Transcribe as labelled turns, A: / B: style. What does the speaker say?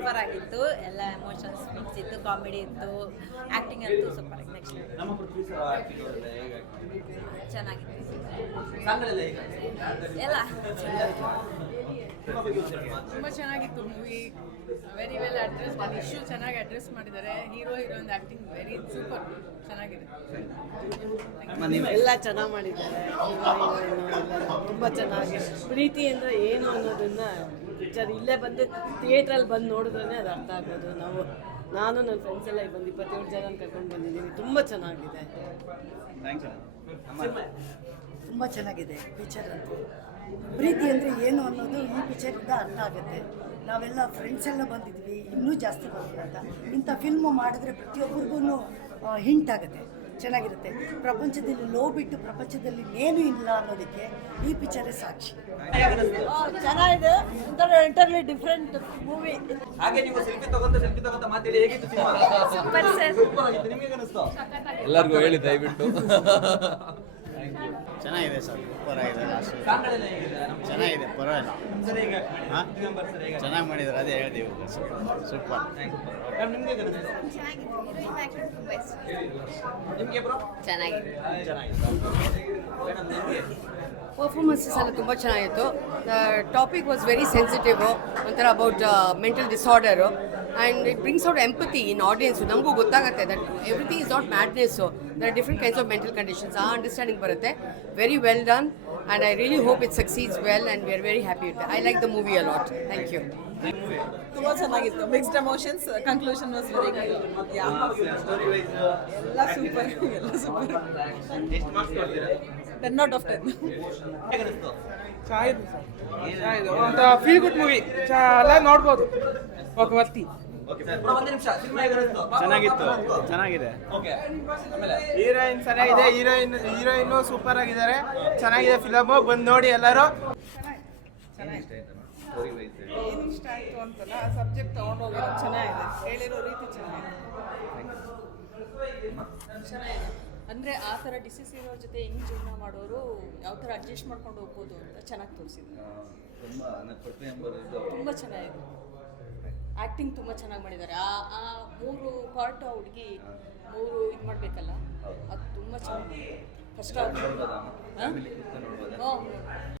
A: Super ಆಗಿತ್ತು. ಎಲ್ಲ emotions mix ಇತ್ತು ಕಾಮಿಡಿ ಇತ್ತು ಆ್ಯಕ್ಟಿಂಗ್ ಅಂತೂ ಸೂಪರ್ ಆಗಿ ನೆಕ್ಸ್ಟ್ ಚೆನ್ನಾಗಿತ್ತು. ಎಲ್ಲ
B: ತುಂಬ ಚೆನ್ನಾಗಿತ್ತು ಮೂವಿ ವೆರಿ ವೆಲ್ ಅಡ್ರೆಸ್ ಒಂದು ಇಶ್ಯೂ ಚೆನ್ನಾಗಿ ಅಡ್ರೆಸ್ ಮಾಡಿದ್ದಾರೆ. ಹೀರೋ ಹೀರೋ ಒಂದು ಆಕ್ಟಿಂಗ್ ವೆರಿ ಸೂಪರ್ ಚೆನ್ನಾಗಿದೆ.
C: ಅಮ್ಮ, ನೀವೇ
D: ಎಲ್ಲ ಚೆನ್ನಾಗಿ ಮಾಡಿದ್ದಾರೆ. ತುಂಬ ಚೆನ್ನಾಗಿ. ಪ್ರೀತಿ ಅಂದರೆ ಏನು ಅನ್ನೋದನ್ನ ಪಿಕ್ಚರ್ ಇಲ್ಲೇ ಬಂದು ಥಿಯೇಟ್ರಲ್ಲಿ ಬಂದು ನೋಡಿದ್ರೆ ಅದು ಅರ್ಥ ಆಗೋದು ನಾವು ನಾನು ನನ್ನ ಫ್ರೆಂಡ್ಸ್ ಎಲ್ಲ ಇಲ್ಲಿ ಬಂದು ಇಪ್ಪತ್ತೇಳು ಜನ ಕರ್ಕೊಂಡು ಬಂದಿದ್ದೀನಿ ತುಂಬ ಚೆನ್ನಾಗಿದೆ.
E: ತುಂಬ ಚೆನ್ನಾಗಿದೆ. ಪಿಕ್ಚರ್ ಅಂತೂ ಪ್ರೀತಿ ಅಂದರೆ ಏನು ಅನ್ನೋದು ಈ ಪಿಕ್ಚರಿಂದ ಅರ್ಥ ಆಗುತ್ತೆ. ನಾವೆಲ್ಲ ಫ್ರೆಂಡ್ಸ್ ಎಲ್ಲ ಬಂದಿದ್ವಿ ಇನ್ನೂ ಜಾಸ್ತಿ ಬರ್ತೀವಿ ಅಂತ. ಇಂಥ ಫಿಲ್ಮು ಮಾಡಿದ್ರೆ ಪ್ರತಿಯೊಬ್ಬರಿಗೂ ಹಿಂಟ್ ಆಗುತ್ತೆ. ಚೆನ್ನಾಗಿರುತ್ತೆ. ಪ್ರಪಂಚದಲ್ಲಿ ಲೋ ಬಿಟ್ಟು ಪ್ರಪಂಚದಲ್ಲಿ ಏನೂ ಇಲ್ಲ ಅನ್ನೋದಕ್ಕೆ ಈ ಪಿಕ್ಚರೇ ಸಾಕ್ಷಿ.
D: ಚೆನ್ನಾಗಿದೆ. ಒಂಥರ ಎಂಟರ್ಲಿ ಡಿಫ್ರೆಂಟ್ ಮೂವಿ
C: ಹಾಗೆ ನೀವು ಸೆಲ್ಫಿ ತಗೊಂತ ಸೆಲ್ಫಿ ತಗೊಂತ ಮಾತಾಡಿ ಹೇಗಿತ್ತು ಸಿನಿಮಾ?
A: Super sir.
C: ಸೂಪರ್ ಆಗಿತ್ತು. ನಿಮಗೆ ಅನಿಸ್ತು
F: ಎಲ್ಲರಿಗೂ ಹೇಳಿ ದಯವಿಟ್ಟು.
G: ಚೆನ್ನಾಗಿದೆ ಸರ್ ಸೂಪರ್ ಆಗಿದೆ ಲಾಸ್ಟ್ ಚೆನ್ನಾಗಿದೆ ಪರವಾಗಿಲ್ಲ. ಚೆನ್ನಾಗಿ ಮಾಡಿದ್ದಾರೆ ಅದೇ ಹೇಳಿದೆ ಇವಾಗ. ಸೂಪರ್
H: ಪರ್ಫಾರ್ಮೆನ್ಸಸ್ ಎಲ್ಲ ತುಂಬ ಚೆನ್ನಾಗಿತ್ತು. ಟಾಪಿಕ್ ವಾಸ್ ವೆರಿ ಸೆನ್ಸಿಟಿವ್ ಒಂಥರ about mental disorder and it brings out empathy in audience ನಮಗೂ ಗೊತ್ತಾಗುತ್ತೆ that everything is not madness there different kinds of mental conditions ಆ ಅಂಡರ್ಸ್ಟ್ಯಾಂಡಿಂಗ್ ಬರುತ್ತೆ very well done and I really hope it succeeds well and we are very happy it I like the movie a lot thank you
B: ತುಂಬ ಚೆನ್ನಾಗಿತ್ತು. Mixed emotions conclusion was very good
C: story wise
B: ಎಲ್ಲ super ಎಲ್ಲ super
C: ಎಷ್ಟು marks ಕೊಡ್ತೀರಾ?
B: Ten out of ten
I: ಚೆನ್ನಾಗಿದೆ sir feel good movie ಎಲ್ಲ ನೋಡ್ಬೋದು. Okay
G: ಚೆನ್ನಾಗಿತ್ತು ಚೆನ್ನಾಗಿದೆ
I: ಹೀರೋಯಿನ್ ಚೆನ್ನಾಗಿದೆ ಹೀರೋಯಿನ್ ಹೀರೋಯಿನ್ ಸೂಪರ್ ಆಗಿದ್ದಾರೆ ಚೆನ್ನಾಗಿದೆ ಫಿಲಮು ಬಂದು ನೋಡಿ ಎಲ್ಲರೂ
B: ಏನು ಇಷ್ಟ ಆಯಿತು ಅಂತಲ್ಲ ಆ ಸಬ್ಜೆಕ್ಟ್ ತೊಗೊಂಡೋಗಿರೋ ಚೆನ್ನಾಗಿದೆ ಹೇಳಿರೋ ರೀತಿ ಚೆನ್ನಾಗಿದೆ ಚೆನ್ನಾಗಿದೆ ಅಂದರೆ ಆ ಥರ ಡಿಸೀಸ್ ಇರೋರ ಜೊತೆ ಹೆಂಗೆ ಜೀವನ ಮಾಡೋರು ಯಾವ ಥರ ಅಡ್ಜಸ್ಟ್ ಮಾಡ್ಕೊಂಡು ಹೋಗ್ಬೋದು ಅಂತ ಚೆನ್ನಾಗಿ ತೋರಿಸಿದ್ರು.
C: ತುಂಬ
B: ಚೆನ್ನಾಗಿದೆ. ಆ್ಯಕ್ಟಿಂಗ್ ತುಂಬ ಚೆನ್ನಾಗಿ ಮಾಡಿದ್ದಾರೆ. ಆ ಆ ಮೂರು ಪಾರ್ಟ್ ಆ ಹುಡುಗಿ ಮೂರು ಇದು ಮಾಡಬೇಕಲ್ಲ? ಅದು ತುಂಬ ಚೆನ್ನಾಗಿ ಕಷ್ಟ
C: ನೋಡ್ಬೋದಾ?